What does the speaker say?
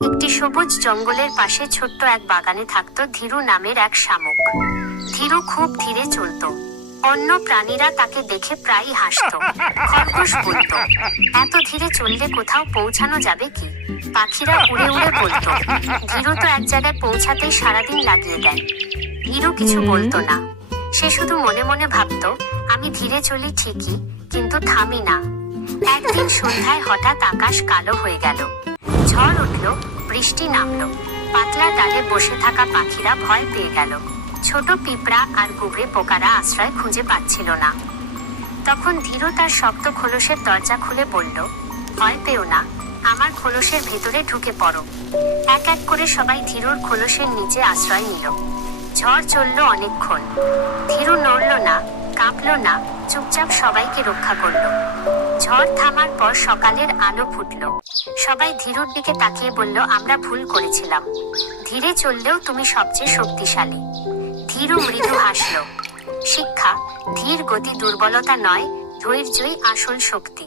একটি সবুজ জঙ্গলের পাশে ছোট্ট এক বাগানে থাকতো ধীরু নামের এক শামুক। ধীরু খুব ধীরে চলত। অন্য প্রাণীরা তাকে দেখে প্রায়ই হাসতো। খরগোশ বলতো, এত ধীরে চললে কোথাও পৌঁছানো যাবে কি? পাখিরা উড়ে উড়ে বলতো, ধীরু তো এক জায়গায় পৌঁছাতেই সারাদিন লাগিয়ে দেয়। ধীরু কিছু বলতো না। সে শুধু মনে মনে ভাবতো, আমি ধীরে চলি ঠিকই, কিন্তু থামি না। একদিন সন্ধ্যায় হঠাৎ আকাশ কালো হয়ে গেল। ঝড় উঠল, বৃষ্টি নামলো। পাতলা ডালে বসে থাকা পাখিরা ভয় পেয়ে গেল। ছোট পিঁপড়া আর গুবরে পোকারা আশ্রয় খুঁজে পাচ্ছিল না। তখন ধীরু তার শক্ত খোলসের দরজা খুলে বলল, ভয় পেও না, আমার খোলসের ভেতরে ঢুকে পড়ো। এক এক করে সবাই ধীরুর খোলসের নিচে আশ্রয় নিল। ঝড় চলল অনেকক্ষণ। ধীরু নড়ল না, কাঁপল না, চুপচাপ সবাইকে রক্ষা করল। ঝড় থামার পর সকালের আলো ফুটল। সবাই ধীরুর দিকে তাকিয়ে বলল, আমরা ভুল করেছিলাম। ধীরে চললেও তুমি সবচেয়ে শক্তিশালী। ধীরু মৃদু হাসল। শিক্ষা, ধীর গতি দুর্বলতা নয়, ধৈর্যই আসল শক্তি।